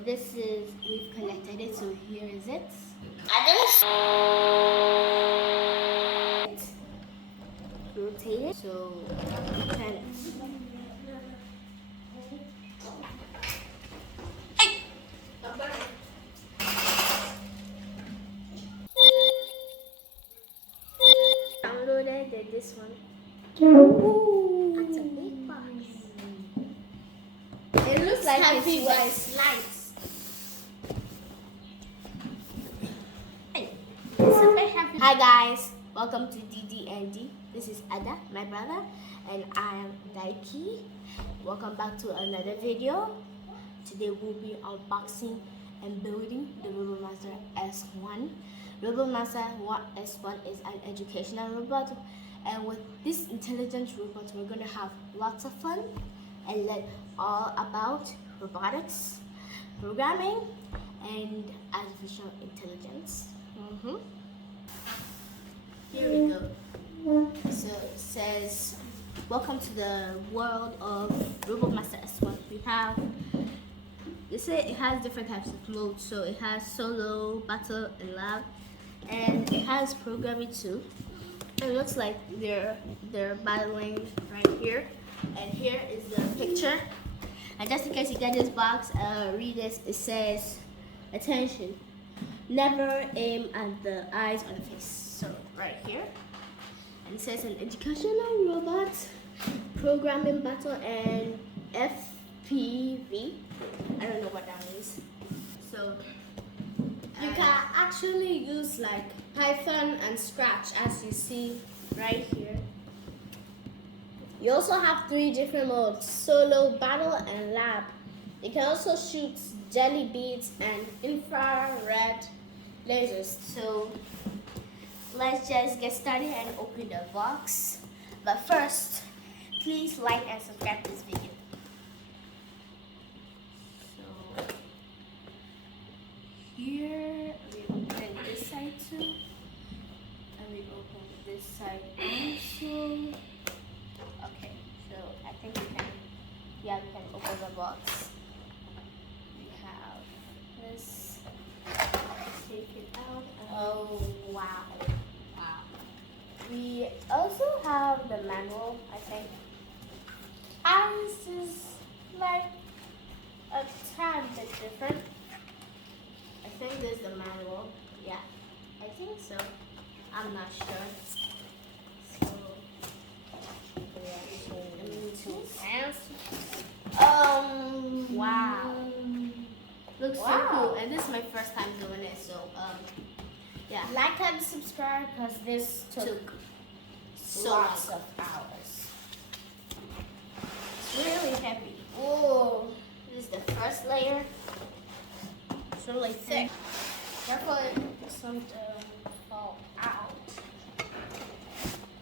This is, we've connected it, so here is it. Rotate it so you can. Downloaded this one. That's a big box. It looks like heavy it's like white. slides. Hi guys, welcome to DD&D. This is Ada, my brother, and I am Daiki. Welcome back to another video. Today we'll be unboxing and building the RoboMaster S1. RoboMaster S1 is an educational robot, and with this intelligent robot we're going to have lots of fun and learn all about robotics, programming, and artificial intelligence. Here we go. So it says, welcome to the world of RoboMaster S1. We have, they say it has different types of modes. So it has solo, battle, and lab, and it has programming too. It looks like they're battling right here, and here is the picture. And just in case you get this box, read this. It says, attention, never aim at the eyes or the face. So right here, and it says an educational robot, programming battle, and FPV. I don't know what that means. So You can actually use like Python and Scratch, as you see right here. You also have 3 different modes: solo, battle, and lab. You can also shoot jelly beads and infrared lasers. So let's just get started and open the box. But first, please like and subscribe to this video. So here we open this side too, and we open this side also. Okay, so I think we can, yeah, we can open the box. We have this. Take it out. Oh, wow. We also have the manual, I think. Ours is like a tad bit different. I think there's the manual. Yeah, I think so. I'm not sure. So, Too fancy. wow. Looks so Wow. cool. And this is my first time doing it, so yeah. Like and subscribe because this took so lots long. of hours. It's really heavy. Oh, This is the first layer. it's really thick. Careful it doesn't fall out.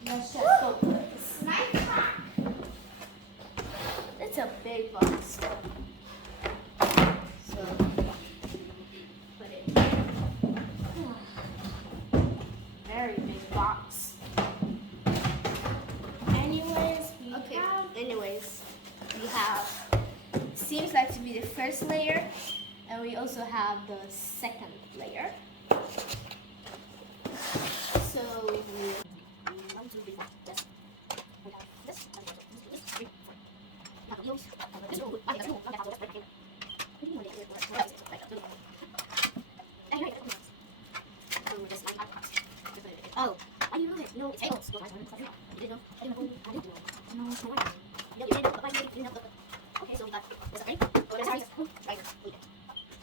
Let's just open it. It's nice pack. It's a big box. So put it. Very big box. Anyways, we have, seems like to be the first layer, and we also have the second layer. So we oh, I didn't know it. No, it's tails. Okay, so we got this, okay? Sorry.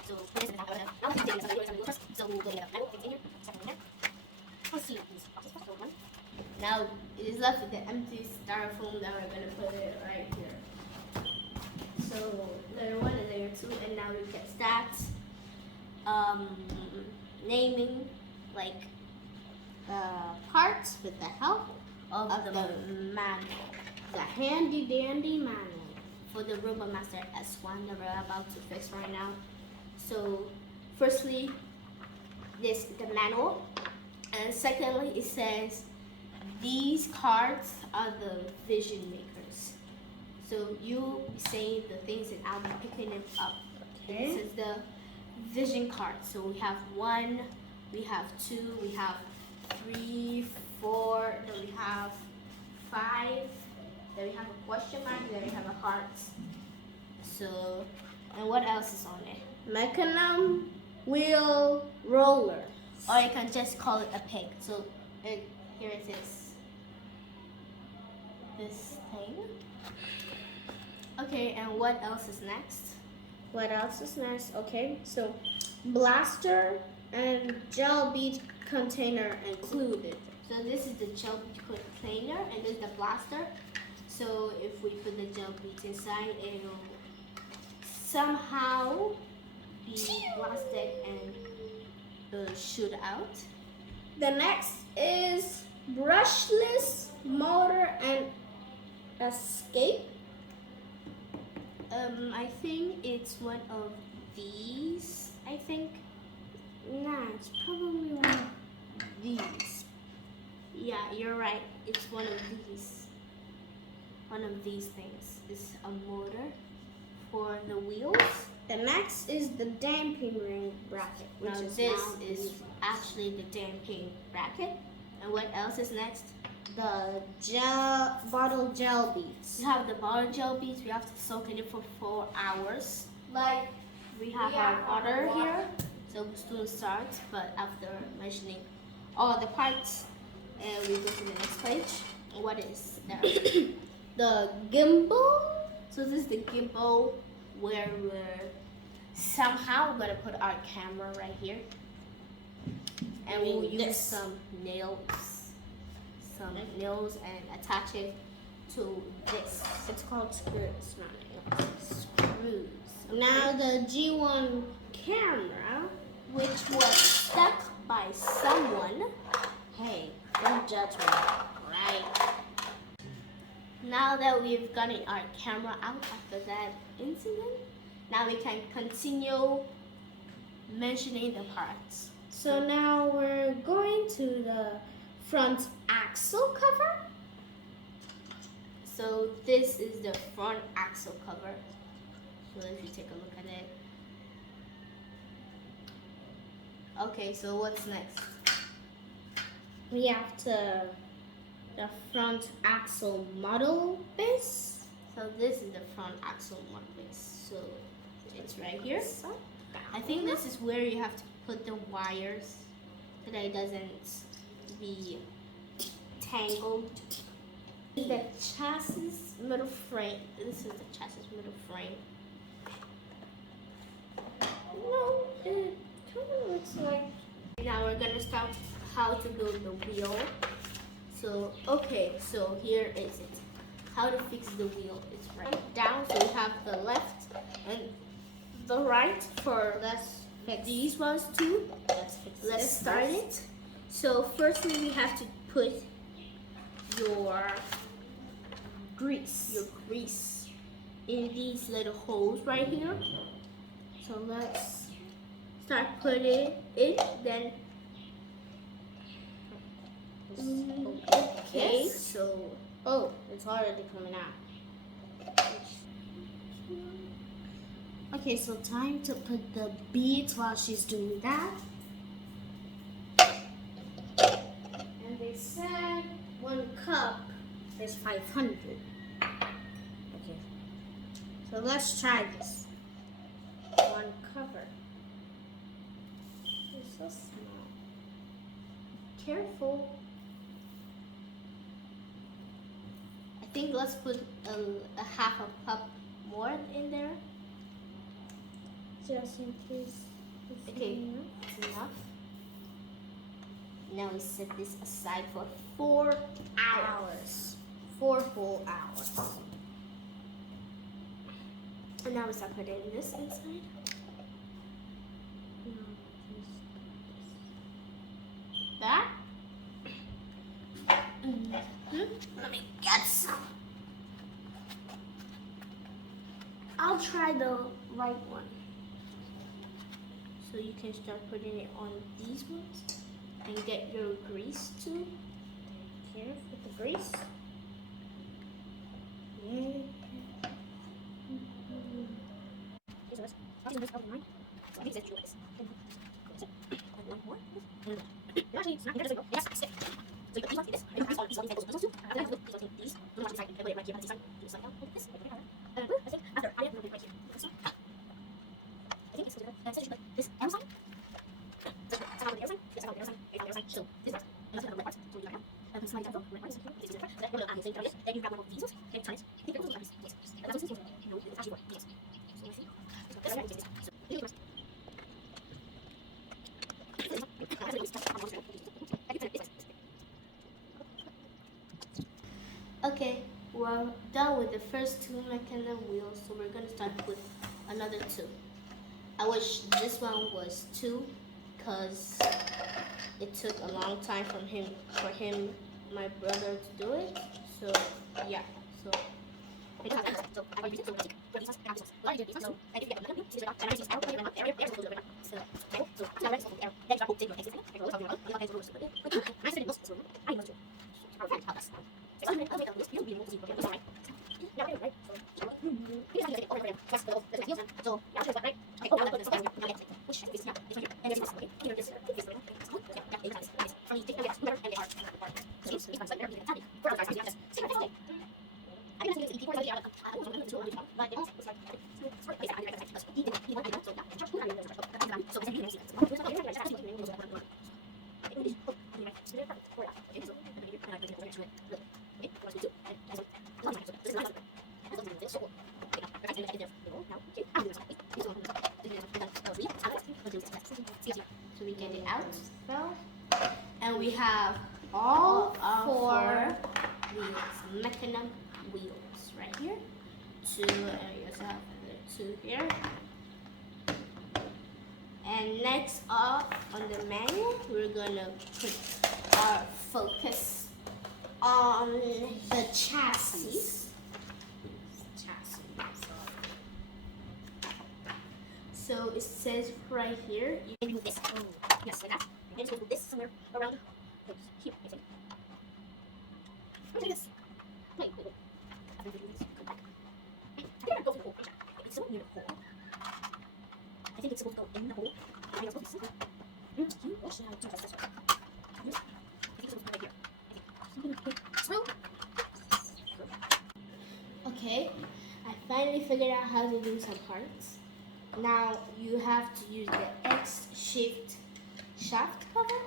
So this is now I'm taking something first. So we'll go get a thing here. Second here. Let's see these boxes first. One. Now it is left with the empty styrofoam that we're gonna put it right here. So layer 1 and layer 2, and now we can start naming like parts with the help of the manual, the handy dandy manual for the RoboMaster S1 that we're about to fix right now. So firstly, this is the manual, and secondly it says these cards are the vision makers. So you say the things and I'll be picking them up. This is the vision card. So we have 1, we have 2, we have 3, 4, then we have 5, then we have a question mark, then we have a heart. So, and what else is on it? Mechanism, wheel, roller. Or you can just call it a pig. So here it is. This thing. Okay, and what else is next? What else is next? Okay, so blaster and gel bead container included. So this is the gel bead container and this is the blaster. So if we put the gel beads inside, it'll somehow be blasted and shoot out. The next is brushless motor and escape. I think it's one of these. I think. Nah, it's probably one of These. Yeah, you're right. It's one of these. One of these things is a motor for the wheels. The next is the damping ring bracket, which Now is this is actually the damping bracket. And what else is next? the bottle gel beads. We have the bottle gel beads. We have to soak in it for 4 hours. Like We have our water here. So we still start, but after mentioning all the parts, we go to the next page. What is there? the gimbal. So this is the gimbal where we're somehow gonna put our camera right here. And we'll use some nails and attach it to this. It's called screws, not nails. Screws. Now the G1 camera. Which was stuck by someone. Hey, don't judge me. Right. Now that we've gotten our camera out after that incident, now we can continue mentioning the parts. So now we're going to the front axle cover. So this is the front axle cover. So if you take a look at it. Okay, so what's next? We have the front axle model base. So this is the front axle model base. So it's right here. I think this is where you have to put the wires so that it doesn't be tangled. The chassis middle frame. This is the chassis middle frame. No, it kind of looks like. Now we're gonna start how to build the wheel. So okay, so here is it. How to fix the wheel. It's right down. So we have the left and the right for these ones too. Let's start it. So firstly we have to put your grease in these little holes right here. So let's start putting it, then okay, so Oh, it's already coming out. Okay, so time to put the beads while she's doing that. And they said 1 cup is 500. Okay, so let's try this. 1 cover. It's so small. careful. I think let's put a half a cup more in there. Just in case. Okay, that's enough. Now we set this aside for 4 hours. 4 full hours. And now we start putting this inside. That. Let me get some. I'll try the right one. So you can start putting it on these ones and get your grease too. Here with the grease. Okay, we're done with the first two mechanism wheels, so we're gonna start with another two. I wish this one was two, cause it took a long time for my brother to do it. So yeah, so. So we get it out now, and we have all four wheels, mechanism wheels right here. Two, and we also have another two here. And next up on the manual, we're gonna put our focus on the chassis. So it says right here, you can do this. Oh, yes, like that. And just put this somewhere around here, I think. Yes. Wait. After doing this, come back. I think I go to the hole. It's so near the hole. I think it's supposed to go in the hole. I think it's supposed to be somewhere. Or should I do this way? I think it's supposed to be right here. I think. Through. Okay, I finally figured out how to do some parts. Now you have to use the X shift shaft cover.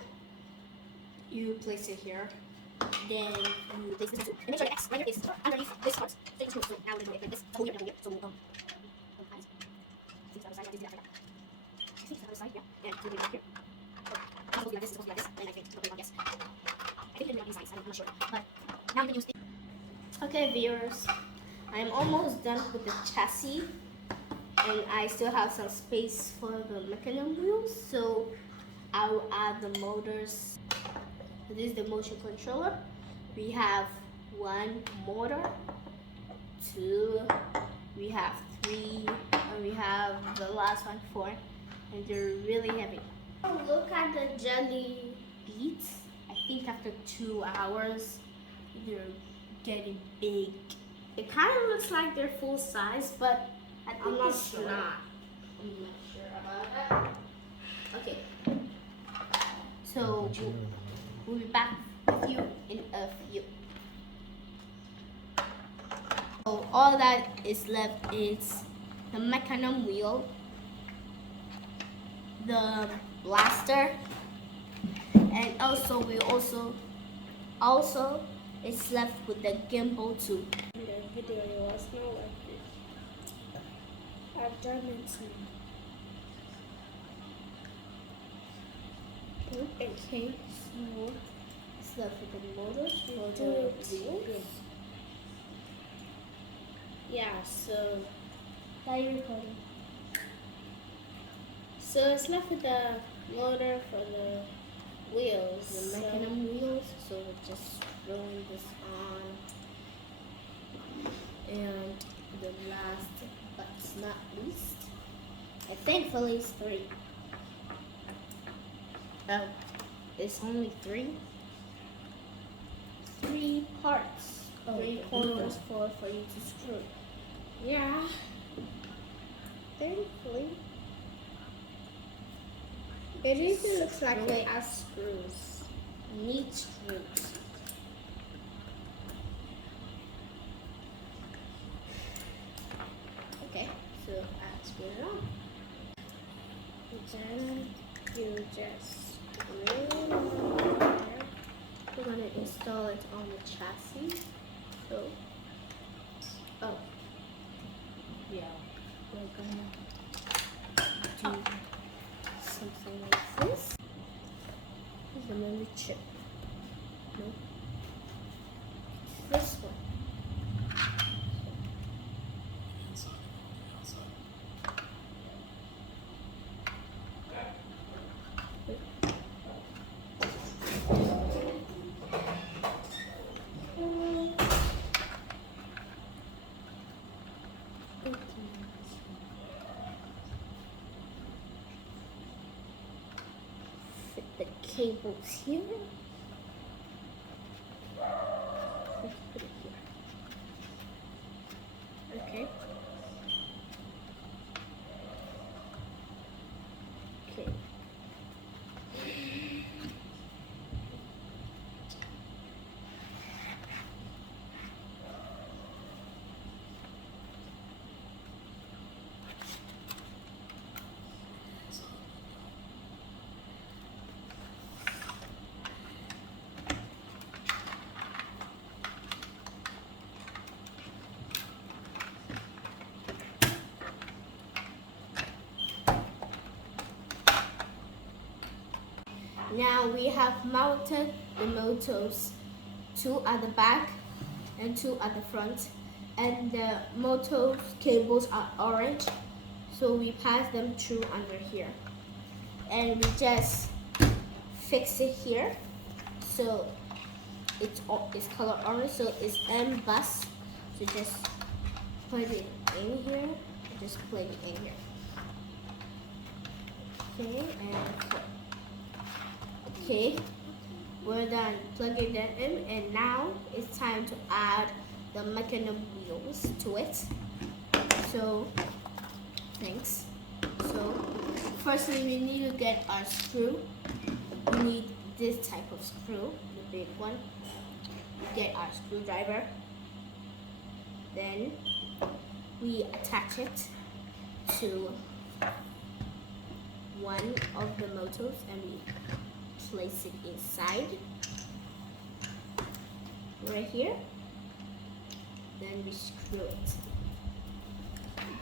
You place it here. Then you place this and make sure the X right here is underneath this part. So now we're going to get this. So here. So see the other side. See the other side, yeah. And so we're here. It's supposed to be like this. And I think it's probably yes. I think it's on these sides. I'm not sure. But now we can use it. Okay, viewers. I'm almost done with the chassis. And I still have some space for the mechanism wheels, so I will add the motors. So this is the motion controller. We have one motor, two, we have three, and we have the last one, four, and they're really heavy. Look at the jelly beets. I think after 2 hours, they're getting big. It kind of looks like they're full size, but I'm not sure. I'm not sure about that. Okay. So we'll be back with you in a few. So all that is left is the mechanism wheel, the blaster, and also it's left with the gimbal too. In the video, it was not like this. I've done it too. Okay, so it's left with the motors for the wheels. Yeah, so How are you recording? So it's left with the motor for the wheels. The mechanism wheels. So we're just throwing this on. And the last but not least, and thankfully it's 3. Oh, it's only 3? 3 parts. 3 corners for you to screw. Yeah. Thankfully. It really looks like it has screws. Neat screws. Okay, so I screw it on. Then you just screw it on there. We're gonna install it on the chassis. So, oh, Yeah. we're gonna do something like this. Here's the memory chip. No. This one. Fit the cables here. Let's put it here. Okay. Okay. Now we have mounted the motors, 2 at the back and 2 at the front, and the motor cables are orange, so we pass them through under here, and we just fix it here, so it's color orange, so it's M bus. So just put it in here, and just plug it in here. Okay, and flip. Okay, we're done plugging that in, and now it's time to add the mechanism wheels to it. So, thanks. So, firstly, we need to get our screw. We need this type of screw, the big one. We get our screwdriver. Then we attach it to one of the motors, and we place it inside right here. Then we screw it.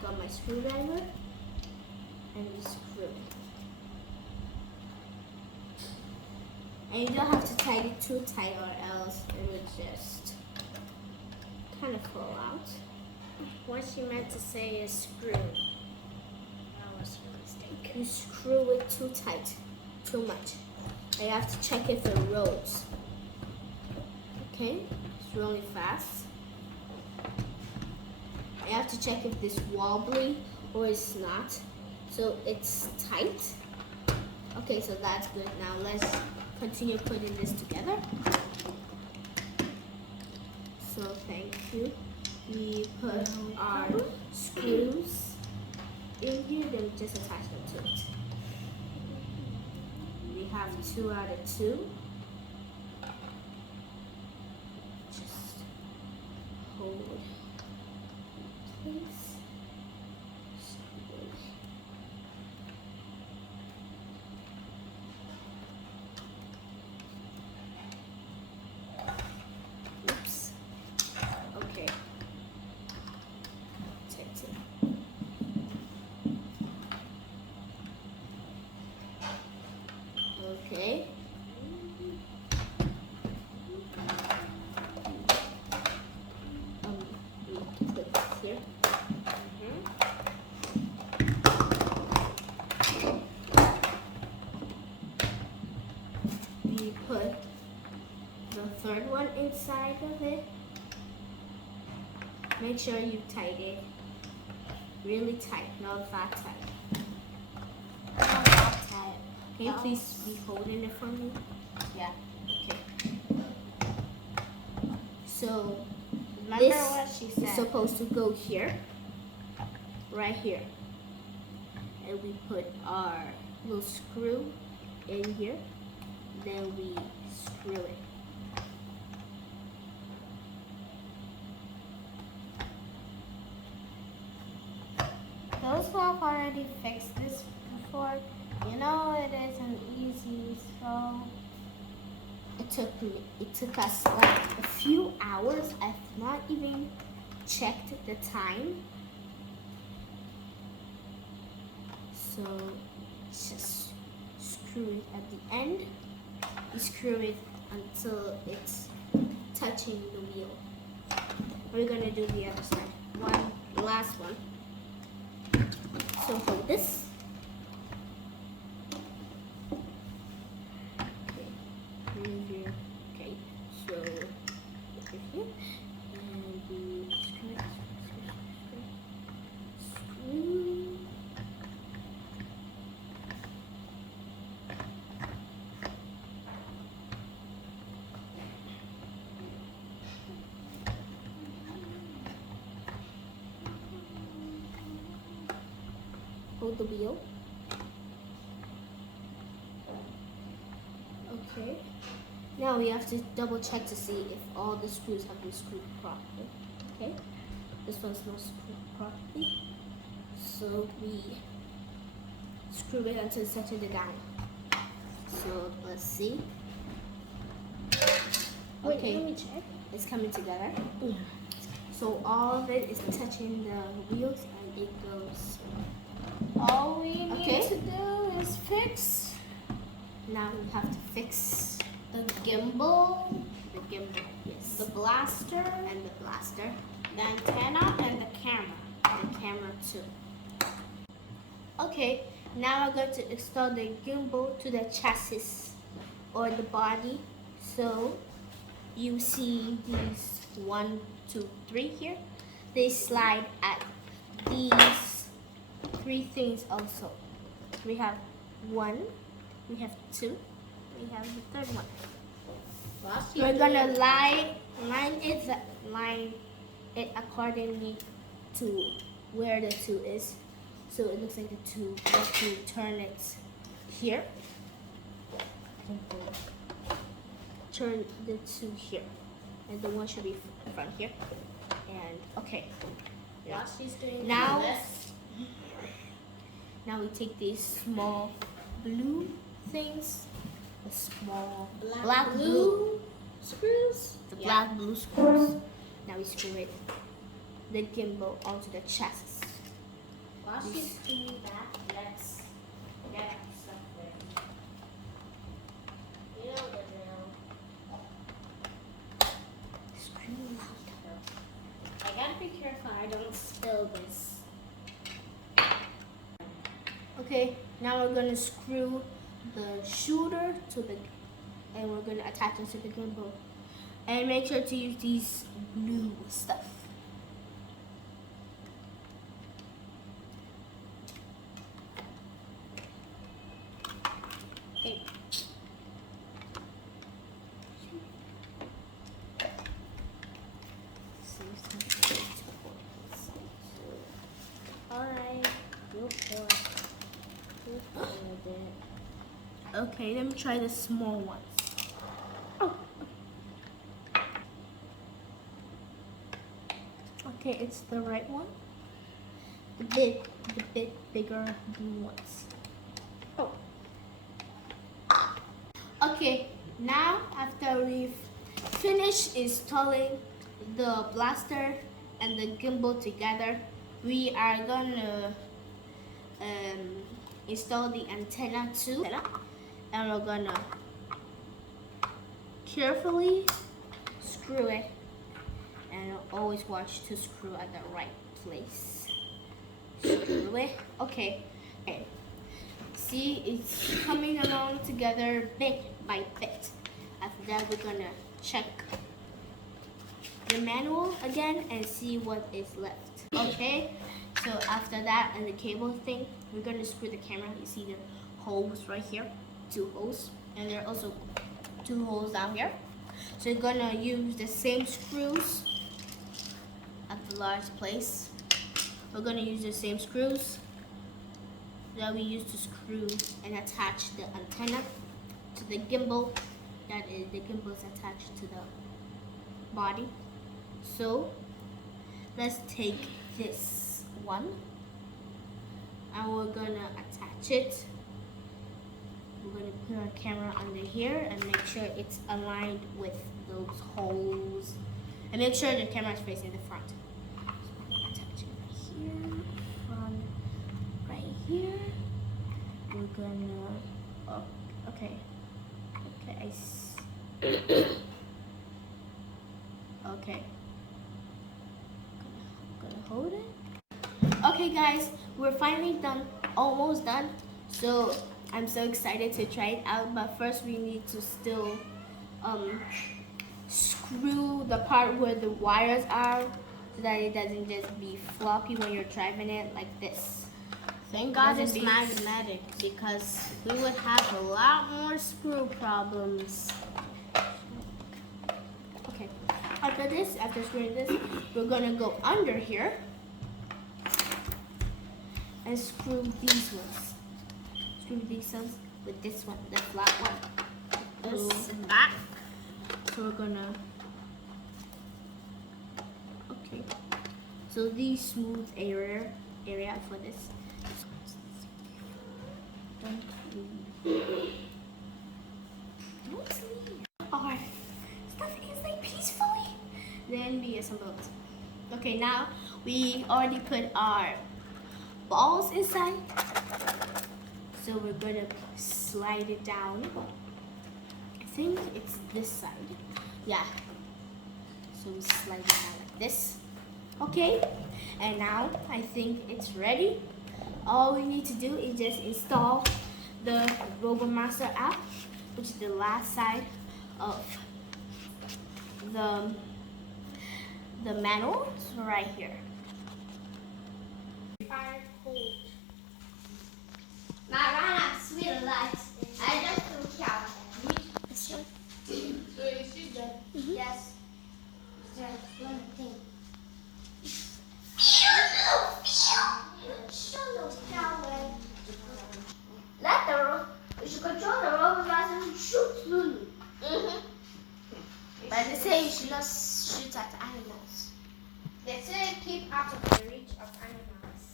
Got my screwdriver, and we screw it. And you don't have to tighten it too tight, or else it would just kind of fall out. What she meant to say is screw. That was a mistake. You screw it too tight, too much. And you have to check if it rolls. Okay, it's rolling fast. You have to check if it's wobbly or it's not. So it's tight. Okay, so that's good. Now let's continue putting this together. So thank you. We put our screws in here, then we just attach them to it. We have 2 out of 2. Just hold in place. Screw. Oops. Okay. Tight it. Okay. We put this here. We put the third one inside of it. Make sure you tighten it really tight, not that tight. Not that tight. Can you please be holding it for me? Yeah. Okay. So Remember this what she is said. supposed to go here, right here. And we put our little screw in here, then we screw it. Those who have already fixed this before, you know it isn't easy, so It took us like a few hours. I've not even checked the time. So just screw it at the end. You screw it until it's touching the wheel. We're gonna do the other side. One last one. So hold this. Okay, here. Okay, so over here, and we screw. Hold the wheel. Okay. Now we have to double check to see if all the screws have been screwed properly. Okay. This one's not screwed properly. So we screw it until it's touching the down. So let's see. wait, Okay. let me check. It's coming together. So all of it is touching the wheels and it goes. All we need Okay. to do is fix Now we have to fix the gimbal, the gimbal, yes, the blaster, and the blaster, the antenna, and the camera. and the camera too. Okay, now we're going to install the gimbal to the chassis or the body. So you see these 1, 2, 3 here. They slide at these 3 things also. We have 1, we have 2, we have the third one. We're gonna line it accordingly to where the 2 is. So it looks like the 2. We have to turn it here. Turn the 2 here, and the 1 should be in front here. And okay. While she's doing Now- this, Now we take these small blue things, the small black blue screws. the black blue screws. Now we screw it, the gimbal onto the chassis. While she's doing that, let's get our stuff ready. You know the drill. Screw it. I gotta be careful I don't spill this. Okay, now we're gonna screw the shooter to the, and we're gonna attach it to the gimbal. And make sure to use these blue stuff. Okay. Alright, go for it. Go for it. Okay, let me try the small ones. Okay, it's the right one. The bit bigger blue ones. Oh. Okay, now after we've finished installing the blaster and the gimbal together, we are gonna install the antenna too, and we're gonna carefully screw it, and always watch to screw at the right place. Screw it. Okay. See, it's coming along together bit by bit. After that, we're gonna check the manual again and see what is left. Okay, so after that and the cable thing, we're gonna screw the camera. You see the holes right here, 2 holes, and there are also 2 holes down here. So you're gonna use the same screws at the large place. We're gonna use the same screws that we use to screw and attach the antenna to the gimbal. That is, the gimbal is attached to the body. So let's take this one and we're gonna attach it. We're gonna put our camera under here and make sure it's aligned with those holes, and make sure the camera is facing the front. So I'm gonna attach it here, from right here. We're gonna, oh, okay, okay, gonna hold it. Okay guys, we're finally done, almost done. So I'm so excited to try it out, but first we need to still screw the part where the wires are so that it doesn't just be floppy when you're driving it like this. Thank God it's magnetic, because we would have a lot more screw problems. Okay, after screwing this, we're gonna go under here and screw these ones. Screw these ones with this one, the flat one. This and back. So we're gonna, okay. So these smooth area for this. Don't leave. Alright, stuff inside peacefully. Then we assemble it. Okay, now we already put our balls inside. So we're gonna slide it down. I think it's this side. Yeah. So we slide it down like this. Okay, and now I think it's ready. All we need to do is just install the RoboMaster app, which is the last side of the manual. So right here. Yes. Let me think. You should control the RoboMaster to shoot Lulu. But they say you should not shoot at animals. They say keep out of the reach of animals.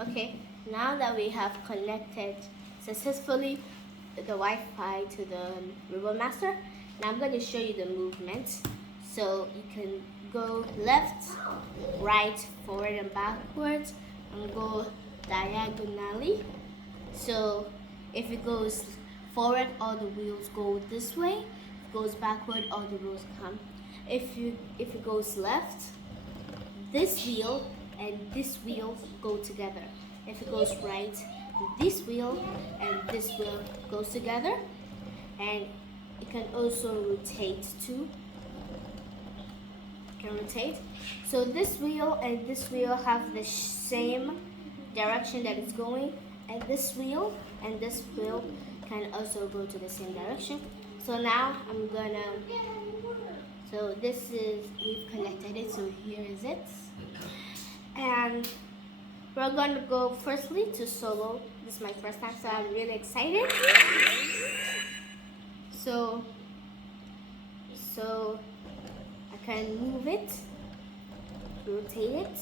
Okay, now that we have connected successfully the Wi-Fi to the RoboMaster, now I'm going to show you the movement. So you can go left, right, forward and backwards, and go diagonally. So if it goes forward, all the wheels go this way. If it goes backward, all the wheels come. If it goes left, this wheel and this wheel go together. If it goes right, this wheel and this wheel goes together. And it can also rotate too. It can rotate. So this wheel and this wheel have the same direction that it's going, and this wheel can also go to the same direction. So now I'm gonna, so this is, we've connected it, so here is it. And we're gonna go firstly to solo. This is my first time, so I'm really excited. So I can move it, rotate it.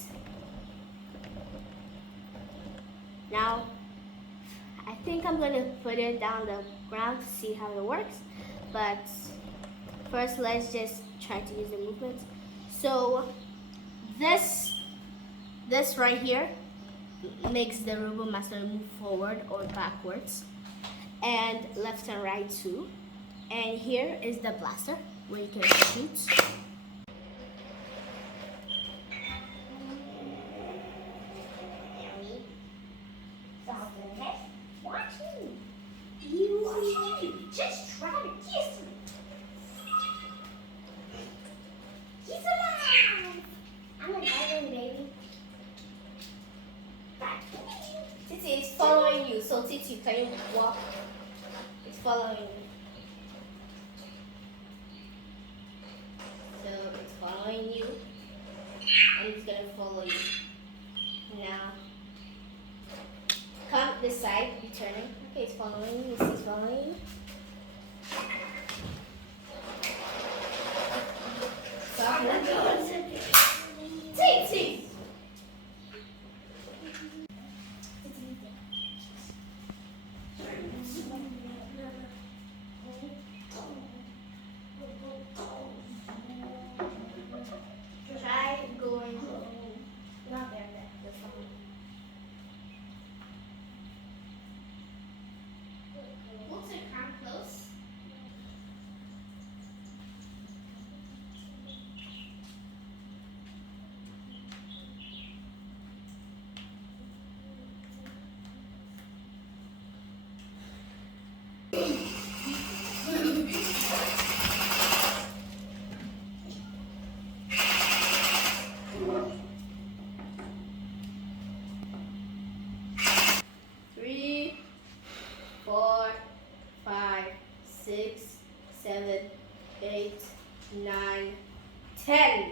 Now, I think I'm gonna put it down the ground to see how it works. But first, let's just try to use the movements. So this right here makes the RoboMaster move forward or backwards, and left and right too. And here is the blaster where you can shoot. Just try to kiss me. He's alive. I'm an island baby. Titi, it's following you. So Titi, can you walk? It's following you. So it's following you, and it's gonna follow you. Now, this side, be turning. Okay, it's following. It's following. Take. Try going. Not there. That's fine. Won't it come close? Three, 4, 5, 6, 7, 8, 9, 10.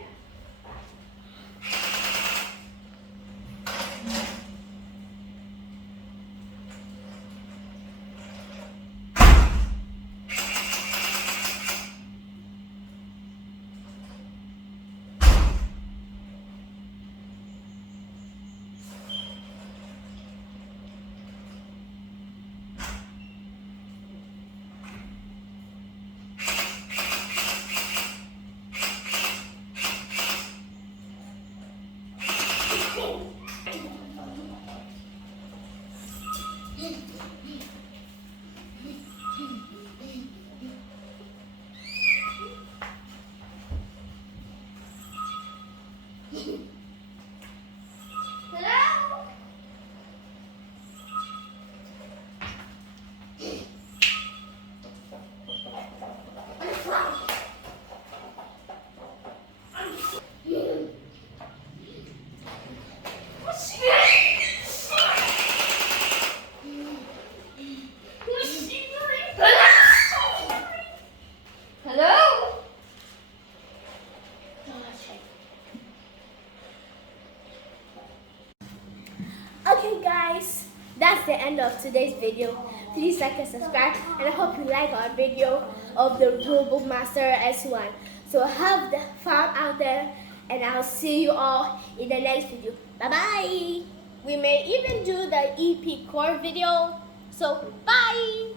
Hello? Hello? Okay guys, that's the end of today's video. Please like and subscribe, and I hope you like our video of the RoboMaster S1. So have the fun out there, and I'll see you all in the next video. Bye bye. We may even do the EP core video. So bye.